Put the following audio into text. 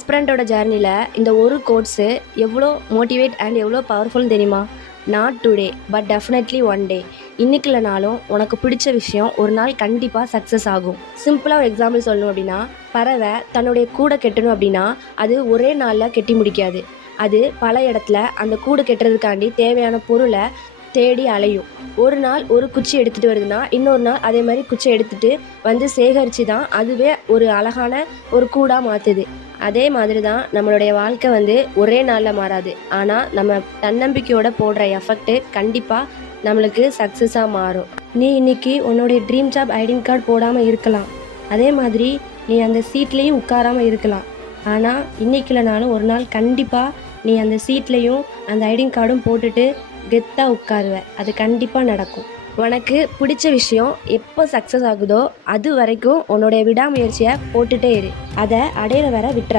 ஆஸ்பிரண்டோட ஜர்னியில் இந்த ஒரு கோட்ஸு எவ்வளோ மோட்டிவேட் அண்ட் எவ்வளோ பவர்ஃபுல் தெரியுமா? Not today but definitely one day. இன்றைக்கி இல்லைனாலும் உனக்கு பிடிச்ச விஷயம் ஒரு நாள் கண்டிப்பாக சக்ஸஸ் ஆகும். சிம்பிளாக ஒரு எக்ஸாம்பிள் சொல்லணும் அப்படின்னா, பறவை தன்னுடைய கூடை கட்டணும் அப்படின்னா அது ஒரே நாளில் கட்டி முடிக்காது. அது பல இடத்துல அந்த கூடு கட்டுறதுக்காண்டி தேவையான பொருளை தேடி அலையும். ஒரு நாள் ஒரு குச்சி எடுத்துகிட்டு வருதுன்னா இன்னொரு நாள் அதே மாதிரி குச்சி எடுத்துகிட்டு வந்து சேகரித்து தான் அதுவே ஒரு அழகான ஒரு கூடாக மாற்றுது. அதே மாதிரி தான் நம்மளுடைய வாழ்க்கை ஒரே நாளில் மாறாது. ஆனால் நம்ம தன்னம்பிக்கையோடு போடுற எஃபெக்ட்டு கண்டிப்பாக நம்மளுக்கு சக்ஸஸாக மாறும். நீ இன்னைக்கு உன்னுடைய ட்ரீம் ஜாப் ஐடென்டி கார்டு போடாமல் இருக்கலாம். அதே மாதிரி நீ அந்த சீட்லேயும் உட்காராமல் இருக்கலாம். ஆனால் இன்னைக்கு இல்லைனாலும் ஒரு நாள் கண்டிப்பாக நீ அந்த சீட்லேயும் அந்த ஐடென்டி கார்டும் போட்டுட்டு கெத்தாக உட்காருவேன். அது கண்டிப்பாக நடக்கும். உனக்கு பிடிச்ச விஷயம் எப்போ சக்ஸஸ் ஆகுதோ அது வரைக்கும் உன்னுடைய விடாமுயற்சியை போட்டுகிட்டே இரு. அதை அடையிற வர விட்டுறாரு.